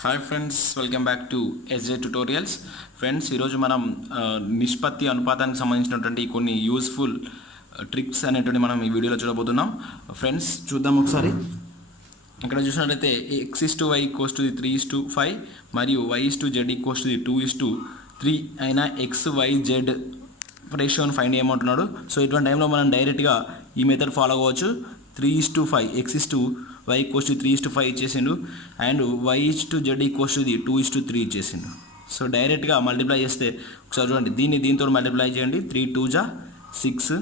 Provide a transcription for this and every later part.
Hi friends, welcome back to SJ tutorials. Friends, ఈరోజు మనం నిష్పత్తి అనుపాతానికి సంబంధించినటువంటి కొన్ని యూస్ఫుల్ ట్రిక్స్ అనేటువంటి మనం ఈ వీడియోలో చూడబోతున్నాం. ఫ్రెండ్స్, చూద్దాం ఒకసారి. ఇక్కడ చూసినట్లయితే x/y = 3:5 మరియు y/z = 2:3 అయినా x/y/z రేషియోని ఫైండ్ చేయమంటున్నాడు. సో ఇటువంటి టైంలో మనం డైరెక్ట్గా ఈ మెథడ్ ఫాలో అవ్వచ్చు. 3:5 x/y = 3:5 ఇచ్చేసిండు అండ్ y/z = 2:3 ఇచ్చేసిండు. సో డైరెక్ట్గా మల్టిప్లై చేస్తే ఒకసారి చూడండి, దీంతో మల్టిప్లై చేయండి. 3 2 6,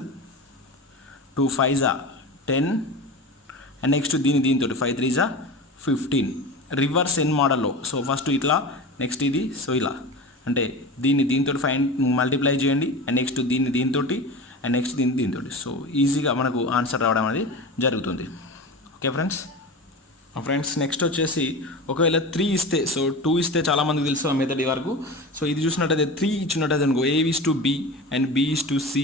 2 5 10 అండ్ నెక్స్ట్ దీంతో 5 3 15. రివర్స్ ఎన్ మోడల్లో. సో ఫస్ట్ ఇట్లా, నెక్స్ట్ ఇది, సో ఇలా అంటే దీంతో మల్టిప్లై చేయండి అండ్ నెక్స్ట్ దీంతో అండ్ నెక్స్ట్ దీంతో. సో ఈజీగా మనకు ఆన్సర్ రావడం అనేది జరుగుతుంది. ఓకే ఫ్రెండ్స్, నెక్స్ట్ వచ్చేసి ఒకవేళ 3 ఇస్తే, సో 2 ఇస్తే చాలామందికి తెలుసు ఆ మెథడ్ వరకు. సో ఇది చూసినట్టయితే 3 ఇచ్చినట్టయితే అనుకో A:B అండ్ B:C,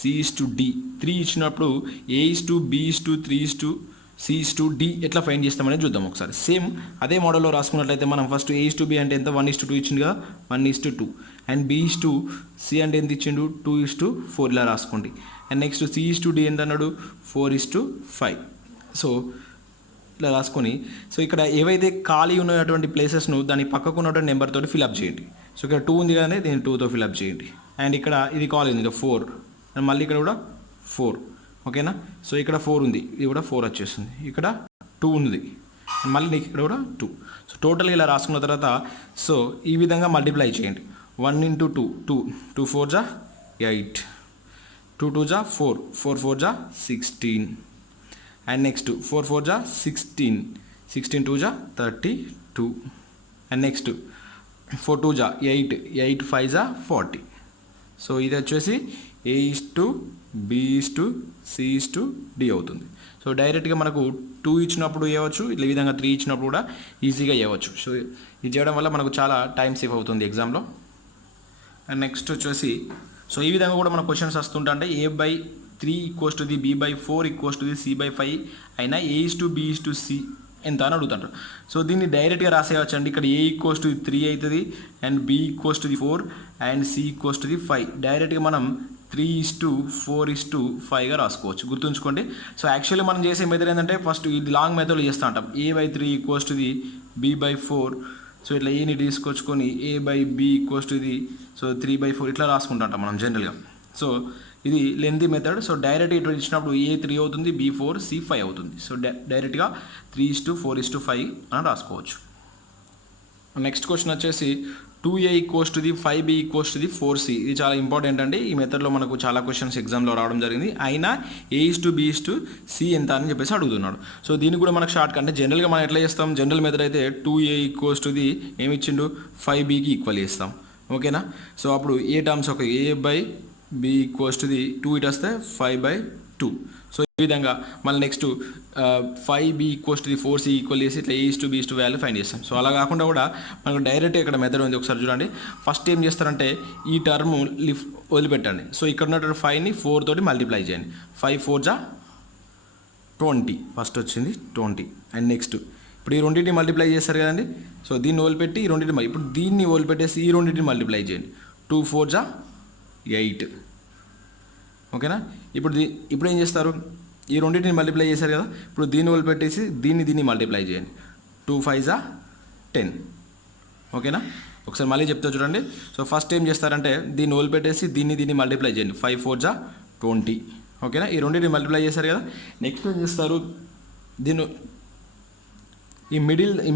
C:D. 3 ఇచ్చినప్పుడు A:B:3:C:D ఎట్లా ఫైండ్ చేస్తామనేది చూద్దాం ఒకసారి. సేమ్ అదే మోడల్లో రాసుకున్నట్లయితే మనం ఫస్ట్ A:B అంటే ఎంత, 1:2 ఇచ్చింది కదా, 1:2 అండ్ B:C అంటే ఎంత ఇచ్చిండు, 2:4 ఇలా రాసుకోండి. అండ్ నెక్స్ట్ C:D ఎంత అన్నాడు, 4:5. సో ఇలా రాసుకొని, సో ఇక్కడ ఏవైతే ఖాళీ ఉన్నటువంటి ప్లేసెస్ను దాని పక్కకు ఉన్నటువంటి నెంబర్ తోటి ఫిల్అప్ చేయండి. సో ఇక్కడ 2 ఉంది కదండి, దీన్ని 2తో ఫిల్అప్ చేయండి. అండ్ ఇక్కడ ఇది ఖాళీ ఉంది 4 అండ్ మళ్ళీ ఇక్కడ కూడా 4. ఓకేనా. సో ఇక్కడ 4 ఉంది, ఇది కూడా 4 వచ్చేస్తుంది. ఇక్కడ 2 ఉంది, మళ్ళీ ఇక్కడ కూడా 2. సో టోటల్గా ఇలా రాసుకున్న తర్వాత సో ఈ విధంగా మల్టిప్లై చేయండి. 1 × 2 2, 2 4 8, 2 2 4, 4 4 16 and next 4 4 16, 16 2 32 and next 4 2 8, 8 5 40. So ఇది వచ్చేసి A:B:C:D అవుతుంది. సో డైరెక్ట్గా మనకు 2 ఇచ్చినప్పుడు వేయవచ్చు, ఇట్లా ఈ విధంగా 3 ఇచ్చినప్పుడు కూడా ఈజీగా వేయవచ్చు. సో ఇది చేయడం వల్ల మనకు చాలా టైం సేవ్ అవుతుంది ఎగ్జామ్లో. అండ్ నెక్స్ట్ వచ్చేసి సో ఈ విధంగా కూడా మన క్వశ్చన్స్ వస్తుంటే A/3 = B/4 = C/5 అయినా A:B:C ఎంత అని అడుగుతారు. సో దీన్ని డైరెక్ట్గా రాసేయచ్చు అండి. ఇక్కడ A = 3 అవుతుంది అండ్ B = 4 అండ్ C = 5. డైరెక్ట్గా మనం 3:4:5గా రాసుకోవచ్చు, గుర్తుంచుకోండి. సో యాక్చువల్లీ మనం చేసే మెథడ్ ఏంటంటే ఫస్ట్ ఇది లాంగ్ మెథడ్లో చేస్తూ ఉంటాం. A/3 = B/4. సో ఇట్లా ఏని తీసుకొచ్చుకొని A/B సో 3/4 ఇట్లా రాసుకుంటా ఉంటాం మనం జనరల్గా. సో ఇది లెంతీ మెథడ్. సో డైరెక్ట్ ఇటు ఇచ్చినప్పుడు A3 అవుతుంది, B4, C5 అవుతుంది. సో డైరెక్ట్గా 3:4:5 అని రాసుకోవచ్చు. నెక్స్ట్ క్వశ్చన్ వచ్చేసి 2A = 5B = 4C. ఇది చాలా ఇంపార్టెంట్ అండి. ఈ మెథడ్లో మనకు చాలా క్వశ్చన్స్ ఎగ్జామ్లో రావడం జరిగింది. అయినా A:B:C ఎంత అని చెప్పేసి అడుగుతున్నాడు. సో దీనికి కూడా మనకు షార్ట్ అంటే జనరల్గా మనం ఎట్లా చేస్తాం, జనరల్ మెథడ్ అయితే 2A = ఏమి ఇచ్చిండు, 5Bకి ఈక్వల్ చేస్తాం. ఓకేనా. సో అప్పుడు ఏ టర్మ్స్ ఒక A/B = 2 ఇటు వస్తే 5/2. సో ఈ విధంగా మళ్ళీ నెక్స్ట్ 5B = 4C ఈక్వల్ చేసి ఇట్లా A:B వాల్యూ ఫైండ్ చేస్తాం. సో అలా కాకుండా కూడా మనకు డైరెక్ట్ ఇక్కడ మెథడ్ ఉంది, ఒకసారి చూడండి. ఫస్ట్ ఏం చేస్తారంటే ఈ టర్మ్ వదిలిపెట్టండి. సో ఇక్కడ ఉన్నటువంటి 5ని 4 తోటి మల్టిప్లై చేయండి. 5 4 20 ఫస్ట్ వచ్చింది 20 అండ్ నెక్స్ట్ ఇప్పుడు ఈ రెండింటిని మల్టిప్లై చేస్తారు కదండి. సో దీన్ని వదిలిపెట్టి ఈ రెండింటిని ఇప్పుడు దీన్ని వదిలిపెట్టేసి ఈ రెండింటిని మల్టిప్లై చేయండి. 2 4 8. ఓకేనా. ఇప్పుడు ఏం చేస్తారు, ఈ రెండింటిని మల్టిప్లై చేశారు కదా, ఇప్పుడు దీన్ని వదిలిపెట్టేసి దీన్ని మల్టిప్లై చేయండి. 2 5 10. ఓకేనా. ఒకసారి మళ్ళీ చెప్తా చూడండి. సో ఫస్ట్ ఏం చేస్తారంటే దీన్ని వదిలిపెట్టేసి దీన్ని మల్టిప్లై చేయండి. 5 4 20. ఓకేనా. ఈ రెండింటిని మల్టిప్లై చేశారు కదా, నెక్స్ట్ ఏం చేస్తారు, దీన్ని ఈ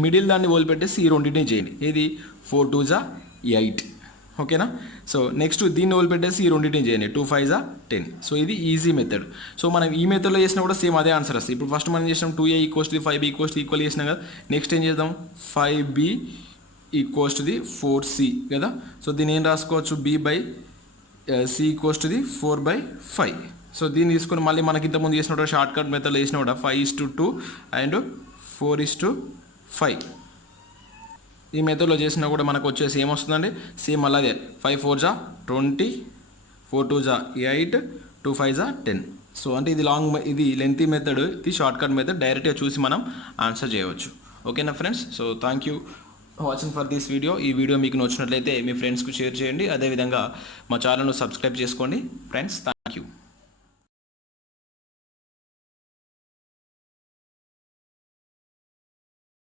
మిడిల్ దాన్ని వదిలిపెట్టేసి ఈ రెండింటిని చేయండి. ఇది 4 2 8. ఓకేనా. సో నెక్స్ట్ దీన్ని వదిలిపెట్టేసి ఈ రెండింటిని చేయండి. 2 5 10. సో ఇది ఈజీ మెథడ్. సో మనం ఈ మెథడ్లో చేసినా కూడా సేమ్ అదే ఆన్సర్ వస్తుంది. ఇప్పుడు ఫస్ట్ మనం చేసినాం 2A = 5B = ఈక్వల్ చేసినాం కదా, నెక్స్ట్ ఏం చేద్దాం 5B = 4C కదా. సో దీన్ని ఏం రాసుకోవచ్చు, B/C = 4/5. సో దీన్ని తీసుకొని మళ్ళీ మనకి ఇంతకుముందు చేసిన షార్ట్ కట్ మెథడ్లో చేసినా కూడా 5:2 అండ్ 4:5 ఈ మెథడ్లో చేసినా కూడా మనకు వచ్చేసి ఏమొస్తుందండి, సేమ్ అలాగే 5 4 20, 4 2 8, 2 5 10. సో అంటే ఇది లెంతీ మెథడ్, ఇది షార్ట్ కట్ మెథడ్. డైరెక్ట్గా చూసి మనం ఆన్సర్ చేయవచ్చు. ఓకేనా friends. So thank you watching for this video. ఈ వీడియో మీకు నచ్చినట్లయితే మీ ఫ్రెండ్స్కి షేర్ చేయండి. అదేవిధంగా మా ఛానల్ను సబ్స్క్రైబ్ చేసుకోండి ఫ్రెండ్స్.